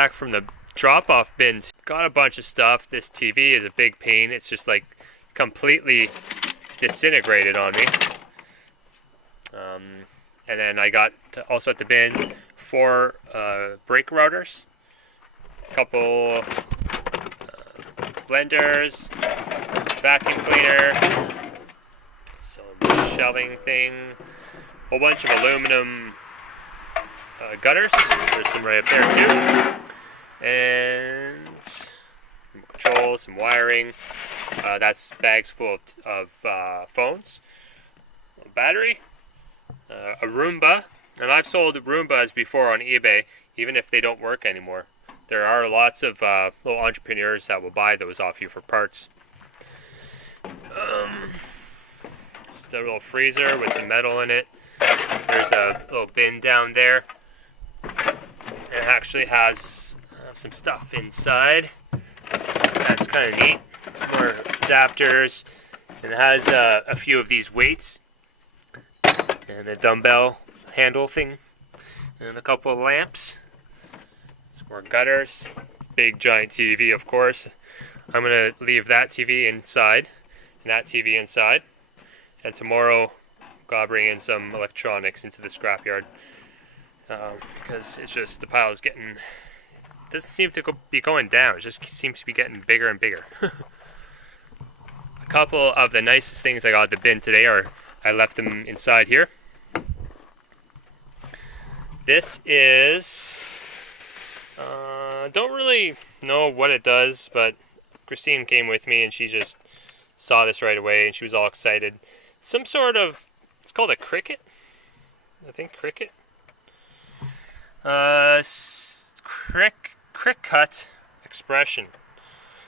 back from the drop-off bins. Got a bunch of stuff. This TV is a big pain. It's just like completely disintegrated on me. And then I got also at the bin 4 brake routers, a couple blenders, vacuum cleaner, some shelving thing, a whole bunch of aluminum gutters. There's some right up there too, and some controls, some wiring. That's bags full of phones, a battery, a Roomba, and I've sold Roombas before on eBay, even if they don't work anymore. There are lots of little entrepreneurs that will buy those off you for parts. Just a little freezer with some metal in it. There's a little bin down there. It actually has some stuff inside. That's kind of neat. More adapters. And it has a few of these weights. And a dumbbell handle thing. And a couple of lamps. Some more gutters. Big giant TV, of course. I'm going to leave that TV inside. And that TV inside. And tomorrow, gotta bring in some electronics into the scrapyard. Because it's just, the pile is getting, doesn't seem to be going down. It just seems to be getting bigger and bigger. A couple of the nicest things I got at the bin today are, I left them inside here. This is, don't really know what it does, but Christine came with me and she just saw this right away and she was all excited. Some sort of, it's called a cricket. I think cricket. Crick cut expression.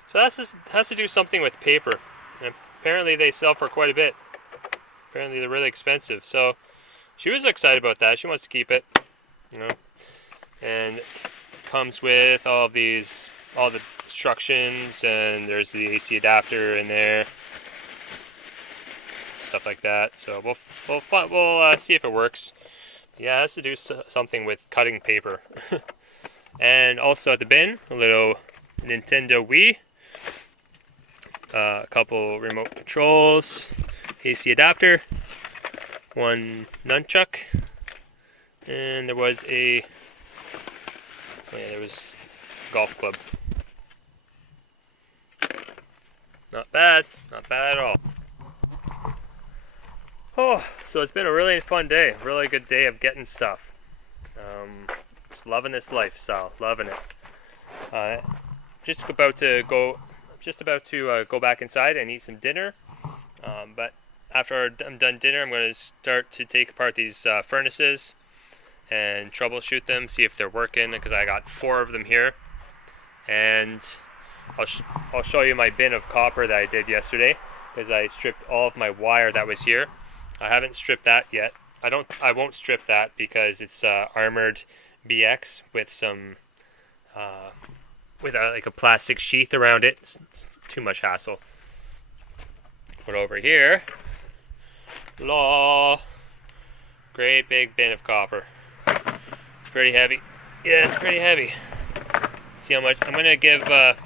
So that has to do something with paper. And apparently they sell for quite a bit. Apparently they're really expensive. So she was excited about that. She wants to keep it. You know. And it comes with all of these, all the instructions, and there's the AC adapter in there. Stuff like that. So we'll see if it works. Yeah, it has to do something with cutting paper. And also at the bin, a little Nintendo Wii, a couple remote controls, AC adapter, one nunchuck, and there was a golf club. Not bad at all. Oh, so it's been a really fun day, really good day of getting stuff. Just loving this lifestyle, loving it. Just about to go back inside and eat some dinner. But after I'm done dinner, I'm going to start to take apart these furnaces and troubleshoot them, see if they're working, because I got 4 of them here. And I'll show you my bin of copper that I did yesterday, because I stripped all of my wire that was here. I haven't stripped that yet. I won't strip that because it's armored BX with some like a plastic sheath around it. It's too much hassle. Put over here. Great big bin of copper. It's pretty heavy. Yeah, it's pretty heavy. See how much I'm gonna give them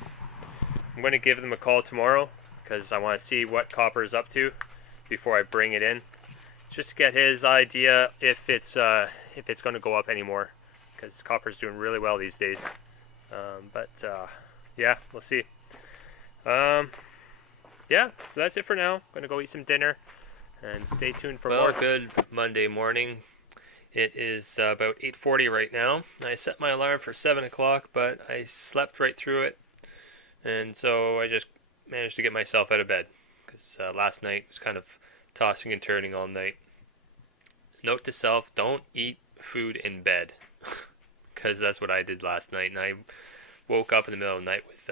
a call tomorrow, because I want to see what copper is up to before I bring it in. Just to get his idea if it's going to go up anymore, because copper's doing really well these days. Yeah, we'll see. Yeah, so that's it for now. I'm gonna go eat some dinner, and stay tuned for more. Good Monday morning. It is about 8:40 right now. I set my alarm for 7 o'clock, but I slept right through it, and so I just managed to get myself out of bed, because last night was kind of tossing and turning all night. Note to self, don't eat food in bed, because that's what I did last night, and I woke up in the middle of the night with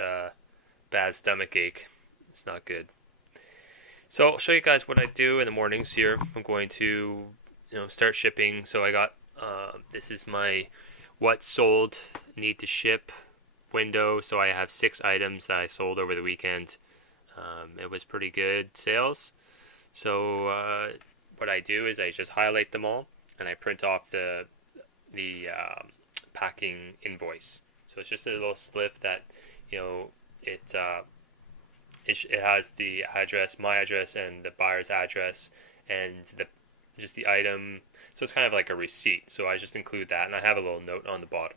bad stomach ache. It's not good. So I'll show you guys what I do in the mornings here. I'm going to start shipping. So I got this is my what sold need to ship window. So I have 6 items that I sold over the weekend. It was pretty good sales. So what I do is I just highlight them all and I print off the packing invoice. So it's just a little slip that, you know, it has the address, my address, and the buyer's address, and just the item. So it's kind of like a receipt. So I just include that, and I have a little note on the bottom.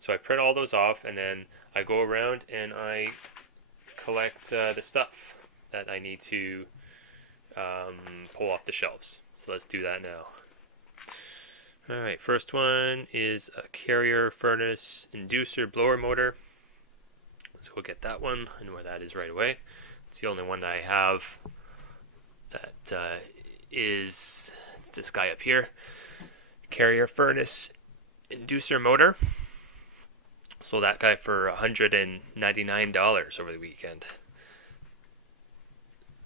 So I print all those off, and then I go around and I collect the stuff that I need to pull off the shelves. So let's do that now. Alright, first one is a carrier furnace inducer blower motor. Let's go get that one. I know where that is right away. It's the only one that I have that is this guy up here. Carrier furnace inducer motor. Sold that guy for $199 over the weekend.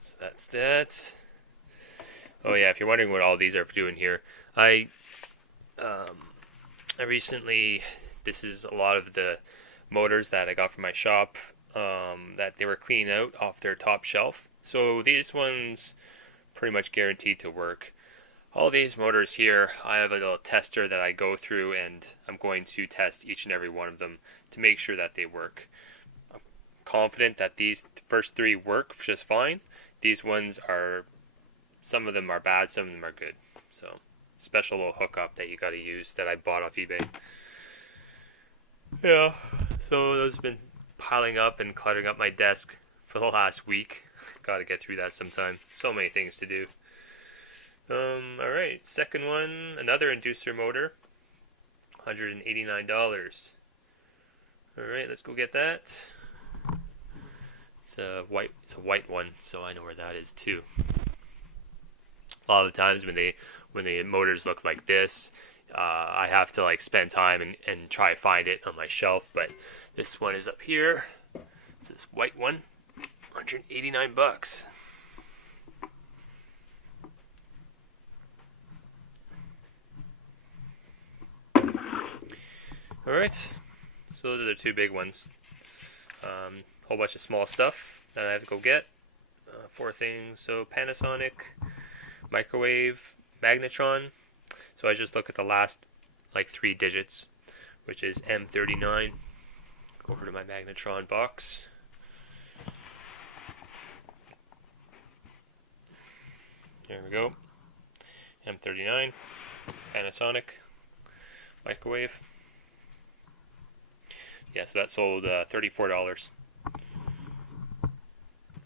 So that's that. Oh yeah, if you're wondering what all these are doing here, I recently, this is a lot of the motors that I got from my shop that they were cleaning out off their top shelf. So these ones pretty much guaranteed to work. All these motors here, I have a little tester that I go through, and I'm going to test each and every one of them to make sure that they work. I'm confident that these first three work just fine. These ones are, some of them are bad, some of them are good. So special little hookup that you got to use that I bought off eBay. Yeah, so those have been piling up and cluttering up my desk for the last week. Got to get through that sometime. So many things to do. Alright, second one, another inducer motor, $189. Alright, let's go get that. It's a white one, so I know where that is too. A lot of the times when the motors look like this, I have to like spend time and try to find it on my shelf, but this one is up here. It's this white one, $189. Alright, so those are the two big ones. Whole bunch of small stuff that I have to go get. Four things. So Panasonic, microwave, magnetron. So I just look at the last like 3 digits, which is M39. Go over to my magnetron box. There we go. M39, Panasonic, microwave. Yeah, so that sold $34.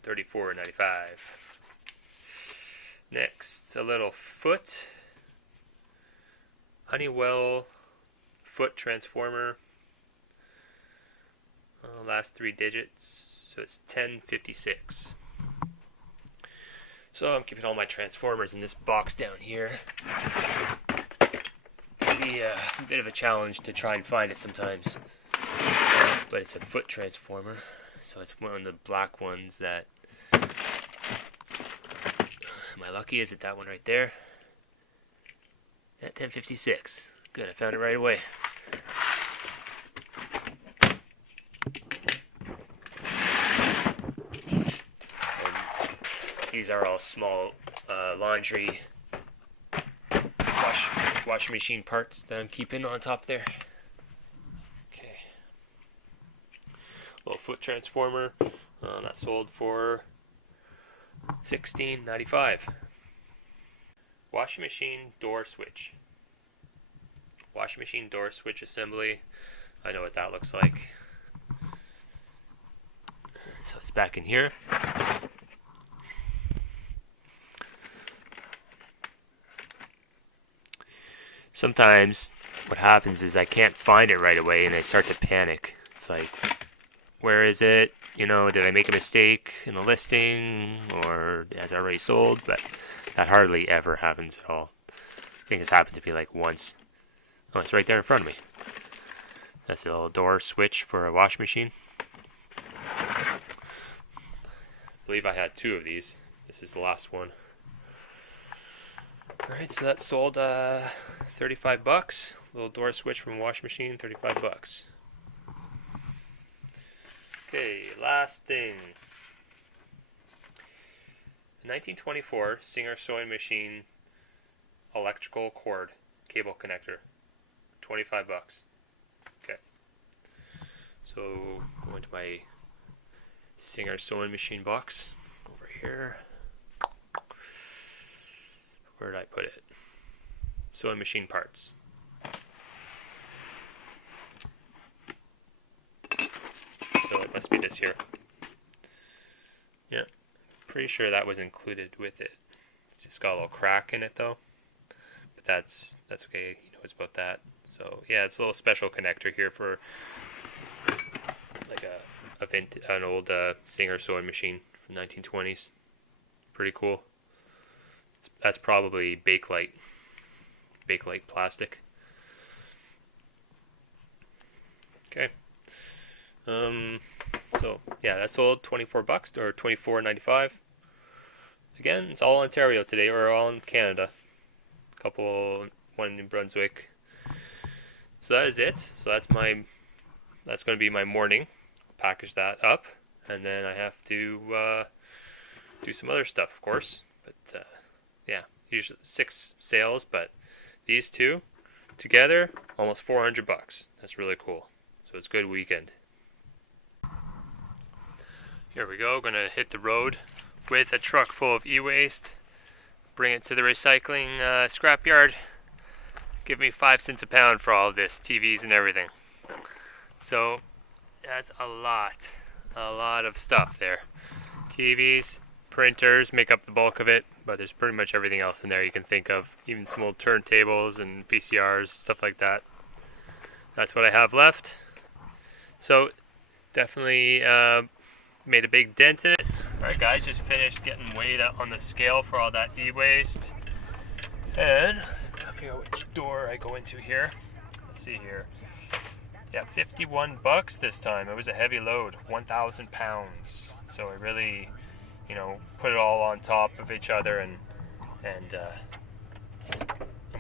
$34.95. Next, a little foot. Honeywell foot transformer. Last 3 digits, so it's 1056. So I'm keeping all my transformers in this box down here. It'll be a bit of a challenge to try and find it sometimes. But it's a foot transformer, so it's one of the black ones that... Am I lucky? Is it that one right there? At 1056. Good, I found it right away. And these are all small laundry washing machine parts that I'm keeping on top there. Little foot transformer that sold for $16.95. Washing machine door switch. Washing machine door switch assembly. I know what that looks like. So it's back in here. Sometimes what happens is I can't find it right away and I start to panic. It's like, where is it? You know, did I make a mistake in the listing, or has it already sold? But that hardly ever happens at all. I think it's happened to me like once. Oh, it's right there in front of me. That's a little door switch for a wash machine. I believe I had 2 of these. This is the last one. Alright, so that sold $35. Little door switch from a wash machine, $35. Okay, last thing. 1924 Singer sewing machine electrical cord cable connector. $25. Okay. So go into my Singer sewing machine box over here. Where did I put it? Sewing machine parts. So it must be this here. Yeah, pretty sure that was included with it. It's just got a little crack in it though, but that's okay. He knows about that. So yeah, it's a little special connector here for like an old Singer sewing machine from 1920s. Pretty cool. That's probably Bakelite plastic. Okay. So yeah, that's sold $24 or $24.95. Again, it's all Ontario today, or all in Canada. One in Brunswick. So that is it. So that's going to be my morning. Package that up, and then I have to do some other stuff, of course. But yeah, usually 6 sales, but these two together, almost $400. That's really cool. So it's a good weekend. Here we go. Gonna hit the road with a truck full of e-waste. Bring it to the recycling scrapyard. Give me 5 cents a pound for all of this, TVs and everything. So that's a lot of stuff there. TVs, printers make up the bulk of it, but there's pretty much everything else in there you can think of. Even some old turntables and VCRs, stuff like that. That's what I have left. So definitely made a big dent in it. Alright guys, just finished getting weighed out on the scale for all that e-waste. And I figure out which door I go into here. Let's see here. Yeah, $51 this time. It was a heavy load, 1,000 pounds. So I really, put it all on top of each other and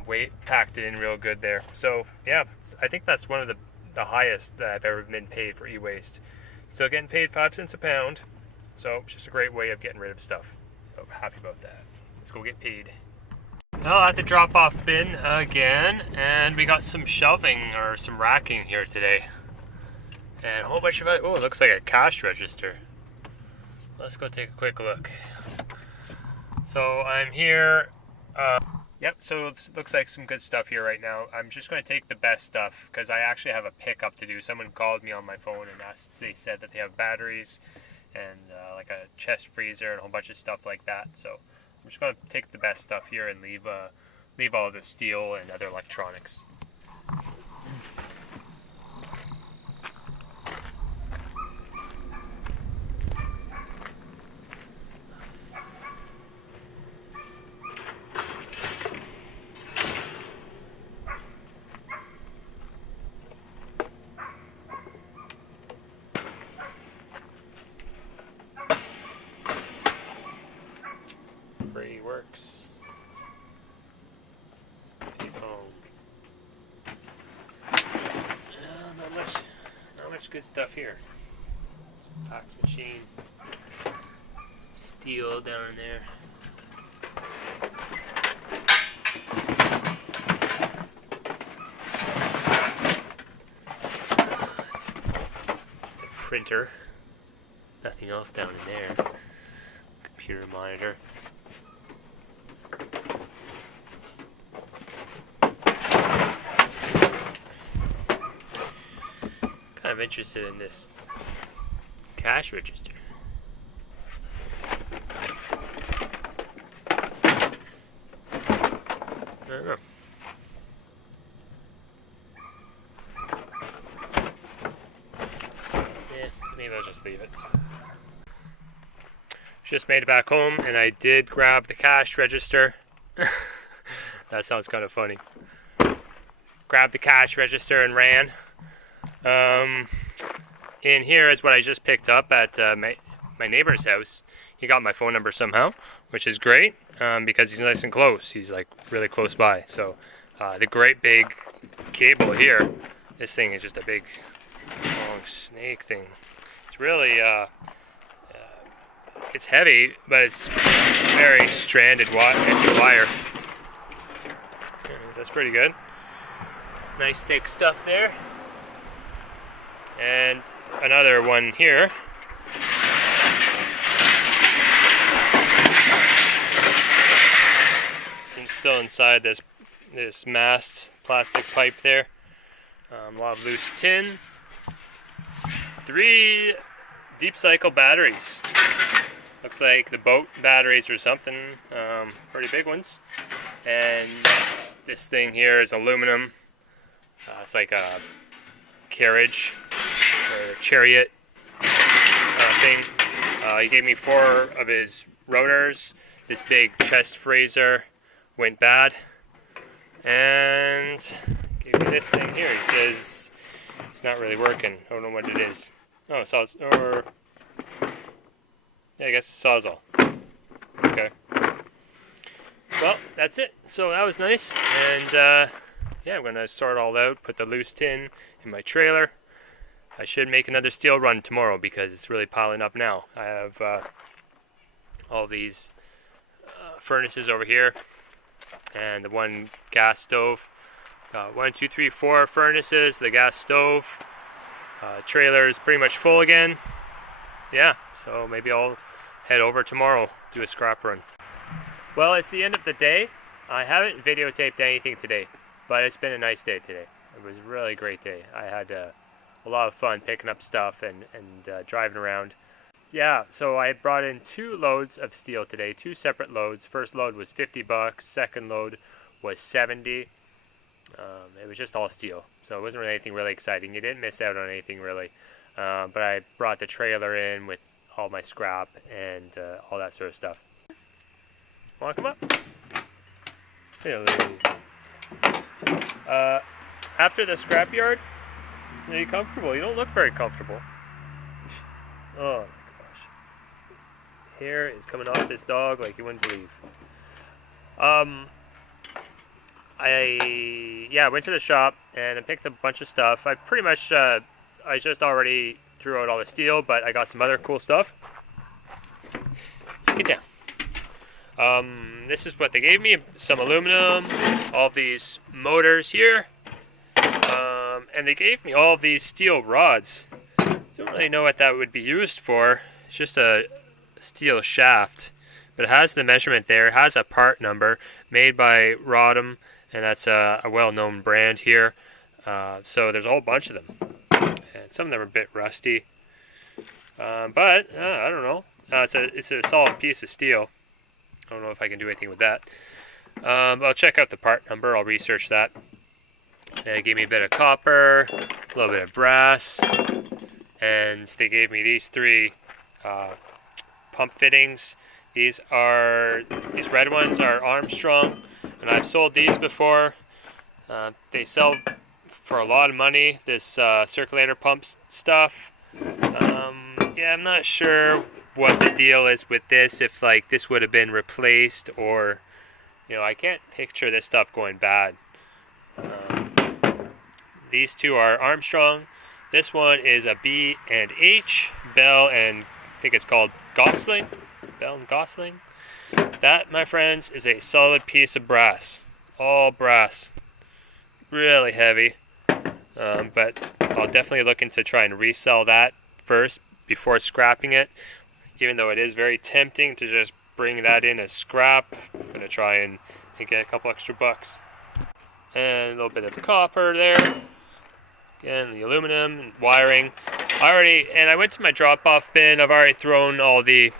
weight packed it in real good there. So yeah, I think that's one of the highest that I've ever been paid for e-waste. Still getting paid 5 cents a pound. So it's just a great way of getting rid of stuff. So happy about that. Let's go get paid. Now at the drop-off bin again, and we got some shelving or some racking here today. And a whole bunch of it. Oh, it looks like a cash register. Let's go take a quick look. So I'm here. Yep, so it looks like some good stuff here right now. I'm just going to take the best stuff because I actually have a pickup to do. Someone called me on my phone and they said that they have batteries and like a chest freezer and a whole bunch of stuff like that. So I'm just going to take the best stuff here and leave all the steel and other electronics. Free works. Not much good stuff here. Some fax machine, some steel down in there. It's a printer. Nothing else down in there. Computer monitor. I'm interested in this cash register. I don't know. Yeah, maybe I'll just leave it. Just made it back home and I did grab the cash register. That sounds kind of funny. Grabbed the cash register and ran. In here is what I just picked up at my neighbor's house. He got my phone number somehow, which is great because he's nice and close. He's like really close by. So the great big cable here, this thing is just a big long snake thing. It's really, it's heavy, but it's very stranded wire. Anyways, that's pretty good. Nice thick stuff there. And another one here. It's still inside this mast plastic pipe there. A lot of loose tin. 3 deep cycle batteries. Looks like the boat batteries or something. Pretty big ones. And this thing here is aluminum. It's like a carriage or a chariot thing. He gave me 4 of his rotors. This big chest fraiser went bad. And gave me this thing here. He says it's not really working. I don't know what it is. Oh, yeah, I guess it's Sawzall. Okay. Well, that's it. So that was nice. And yeah, I'm going to sort it all out, put the loose tin in my trailer. I should make another steel run tomorrow because it's really piling up now. I have all these furnaces over here and the one gas stove. 1, 2, 3, 4 furnaces, the gas stove. Trailer is pretty much full again. Yeah, so maybe I'll head over tomorrow, do a scrap run. Well, it's the end of the day. I haven't videotaped anything today, but it's been a nice day today. It was a really great day. I had a lot of fun picking up stuff and driving around. Yeah, so I brought in 2 loads of steel today, 2 separate loads. First load was $50, second load was $70. It was just all steel, so it wasn't really anything really exciting. You didn't miss out on anything really, but I brought the trailer in with all my scrap and all that sort of stuff. Want to come up? Hello. After the scrapyard, are you comfortable? You don't look very comfortable. Oh my gosh. Hair is coming off this dog like you wouldn't believe. I went to the shop and I picked up a bunch of stuff. I pretty much, I just already threw out all the steel, but I got some other cool stuff. Get down. This is what they gave me, some aluminum, all these motors here, and they gave me all these steel rods. Don't really know what that would be used for. It's just a steel shaft, but it has the measurement there. It has a part number made by Rodham, and that's a well-known brand here. So there's a whole bunch of them, and some of them are a bit rusty, but I don't know. It's a solid piece of steel. I don't know if I can do anything with that. I'll check out the part number. I'll research that. They gave me a bit of copper, a little bit of brass, and they gave me these 3 pump fittings. These red ones are Armstrong, and I've sold these before. They sell for a lot of money, this circulator pump stuff. Yeah, I'm not sure what the deal is with this, if like this would have been replaced, or I can't picture this stuff going bad. These 2 are Armstrong. This one is a B&H, Bell, and I think it's called Gosling. Bell and Gosling. That, my friends, is a solid piece of brass. All brass. Really heavy. But I'll definitely look into trying to resell that first before scrapping it. Even though it is very tempting to just bring that in as scrap, I'm going to try and get a couple extra bucks. And a little bit of copper there. Again, the aluminum and wiring. I went to my drop-off bin. I've already thrown all the,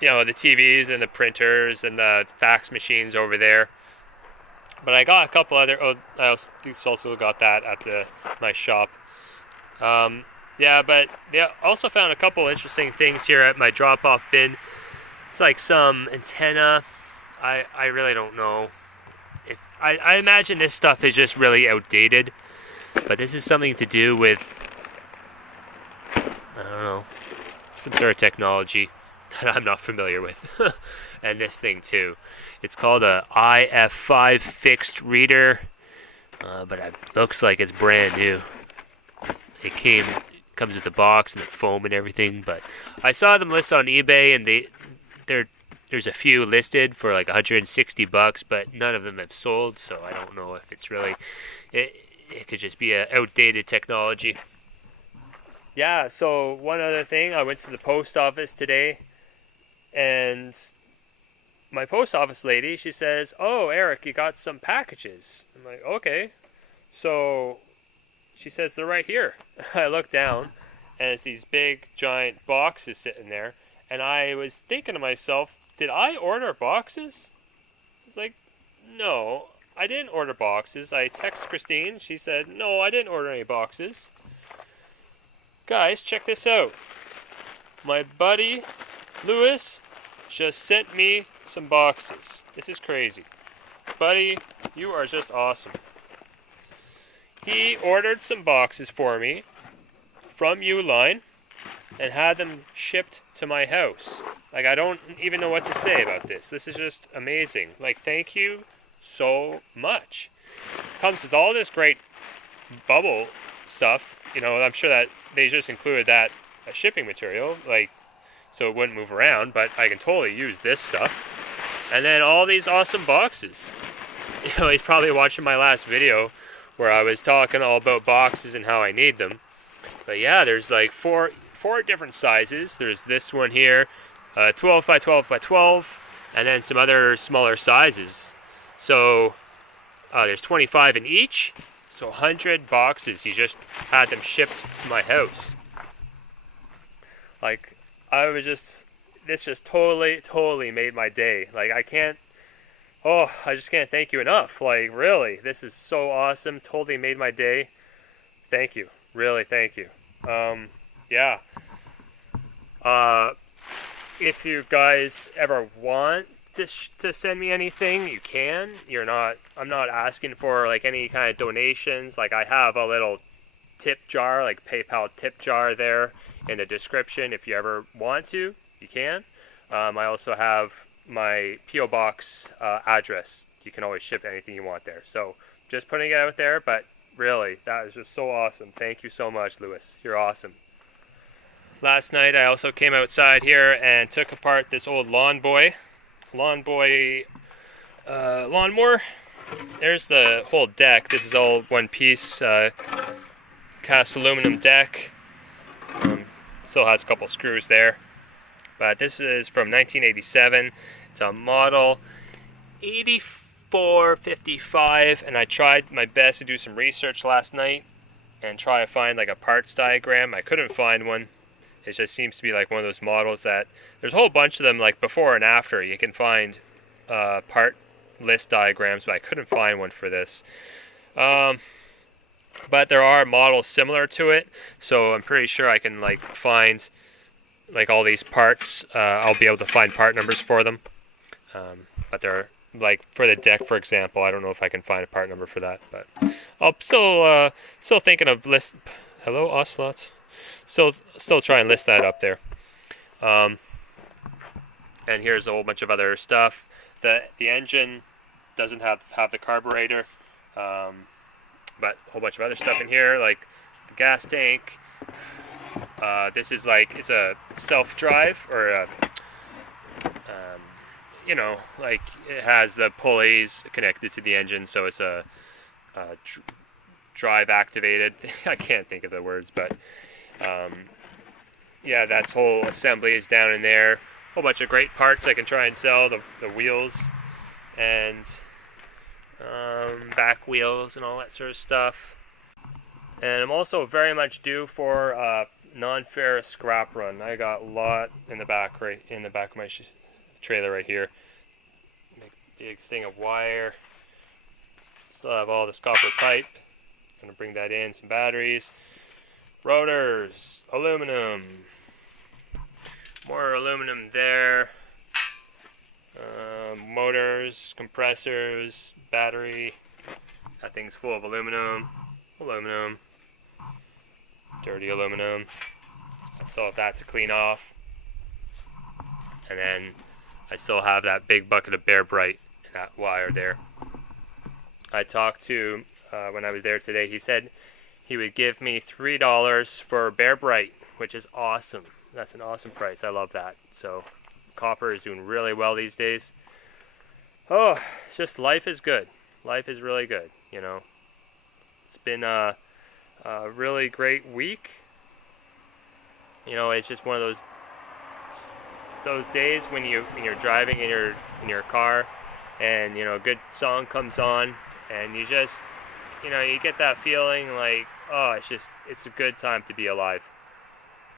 the TVs and the printers and the fax machines over there. But I got a couple other. I also got that at my shop. Yeah, but they also found a couple interesting things here at my drop-off bin. It's like some antenna. I really don't know. I imagine this stuff is just really outdated. But this is something to do with, I don't know, some sort of technology that I'm not familiar with. And this thing too. It's called a IF5 fixed reader, but it looks like it's brand new. It comes with the box and the foam and everything, but I saw them listed on eBay, and there's a few listed for like $160, but none of them have sold, so I don't know if it's really... It could just be an outdated technology. Yeah, so one other thing, I went to the post office today, and my post office lady, she says, "Oh, Eric, you got some packages." I'm like, "Okay." So she says they're right here. I look down, and it's these big, giant boxes sitting there, and I was thinking to myself, did I order boxes? It's like, no, I didn't order boxes. I texted Christine. She said, no, I didn't order any boxes. Guys, check this out. My buddy Lewis just sent me some boxes. This is crazy. Buddy, you are just awesome. He ordered some boxes for me from Uline and had them shipped to my house. Like, I don't even know what to say about this. This is just amazing. Like, thank you so much. Comes with all this great bubble stuff. You know, I'm sure that they just included that as shipping material, like, so it wouldn't move around, but I can totally use this stuff. And then all these awesome boxes. You know, he's probably watching my last video where I was talking all about boxes and how I need them. But yeah, there's like four different sizes. There's this one here, 12 by 12 by 12, and then some other smaller sizes. So there's 25 in each. So 100 boxes. He just had them shipped to my house. Like, this just totally made my day. Like, I just can't thank you enough. Like, really, this is so awesome. Totally made my day. Thank you. Really, thank you. Yeah. If you guys ever want to send me anything, you can. I'm not asking for like any kind of donations. Like, I have a little tip jar, like PayPal tip jar there in the description. If you ever want to, you can. I also have my P.O. Box address. You can always ship anything you want there. So just putting it out there, but really, that is just so awesome. Thank you so much, Lewis. You're awesome. Last night, I also came outside here and took apart this old lawnmower. There's the whole deck. This is all one piece cast aluminum deck. Still has a couple screws there. But this is from 1987. It's a model 8455, and I tried my best to do some research last night and try to find like a parts diagram. I couldn't find one. It just seems to be like one of those models that there's a whole bunch of them, like before and after. You can find part list diagrams, but I couldn't find one for this. But there are models similar to it, so I'm pretty sure I can like find like all these parts. I'll be able to find part numbers for them. But they're like for the deck, for example. I don't know if I can find a part number for that, but I'll still thinking of list. Hello, Ocelot. Still try and list that up there. And here's a whole bunch of other stuff. The engine doesn't have the carburetor, but a whole bunch of other stuff in here, like the gas tank. This is like, it's a self-drive, or you know, like it has the pulleys connected to the engine, so it's a drive activated. I can't think of the words, but yeah, that whole assembly is down in there. A whole bunch of great parts I can try and sell, the wheels and back wheels and all that sort of stuff. And I'm also very much due for a non-ferrous scrap run. I got a lot in the back, right in the back of my trailer right here. Big thing of wire. Still have all this copper pipe. Gonna bring that in. Some batteries, rotors, aluminum, more aluminum there. Motors, compressors, battery. That thing's full of aluminum. Dirty aluminum. I still have that to clean off. And then I still have that big bucket of Bear Bright and that wire there. I talked to, when I was there today, he said he would give me $3 for Bear Bright, which is awesome. That's an awesome price. I love that. So copper is doing really well these days. Oh, it's just, life is good. Life is really good, you know. It's been a really great week. You know, it's just one of those days when you're driving in your car, and you know, a good song comes on, and you just, you know, you get that feeling like, oh, it's a good time to be alive.